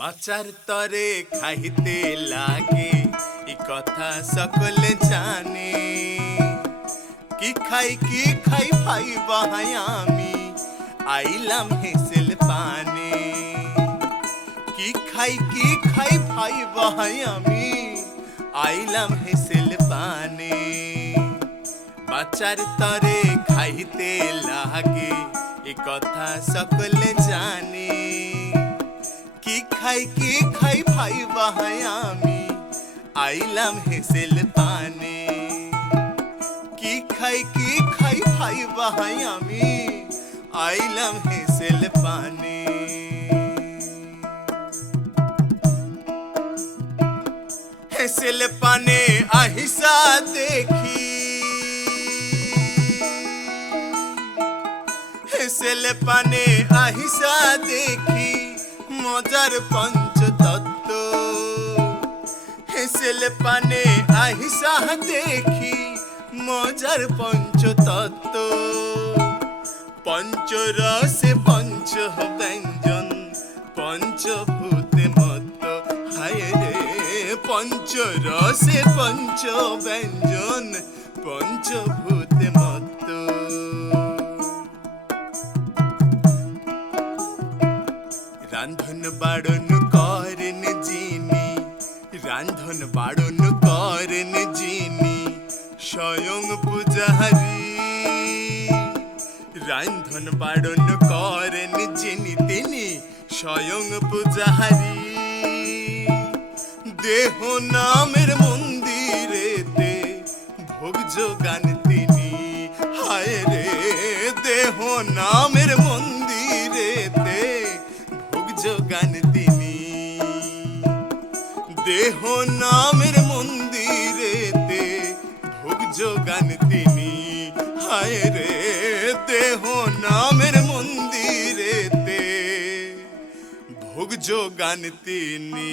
বাঁচার তরে খাইতে লাগে এই কথা সকলে জানে। কি খাই ভাই বাহাই আমি আইলাম হেসেল পানে। কি খাই ভাই বাহাই আমি আইলাম হেসেল পানে। বাঁচার তরে খাইতে লাগে এই কথা সকলে জানে। কি খাই ভাই বাহাই আমি আইলাম হেসেল পানে। কি খাই ভাই বাহাই আমি আইলাম হেসেল পানে। হেসেল পানে আহিসা দেখি, হেসেল পানে আহিসা দেখি মজার পঞ্চতত্ত্ব। হেসেল পানে আহিসা দেখি মজার পঞ্চতত্ত্ব। পঞ্চরসে পঞ্চ ব্যঞ্জন পঞ্চভূতে মত্ত। হায় রে পঞ্চরসে পঞ্চ ব্যঞ্জন পঞ্চভূতে মত্ত। রান্ধন বাড়ন করেন যিনি, রান্ধন বাড়ন করেন যিনি স্বয়ং পূজাহারি। রান্ধন বাড়ন করেন যিনি তিনি স্বয়ং পূজাহারি। দেহ নামের মন্দিরেতে ভোগ যোগান তিনি। হায় রে দেহ নামের মন্দিরেতে ভোগ যোগান তিনি। দেহ নামের মন্দিরেতে ভোগ যোগান তিনি। হায় রে দেহ নামের মন্দিরেতে ভোগ যোগান তিনি।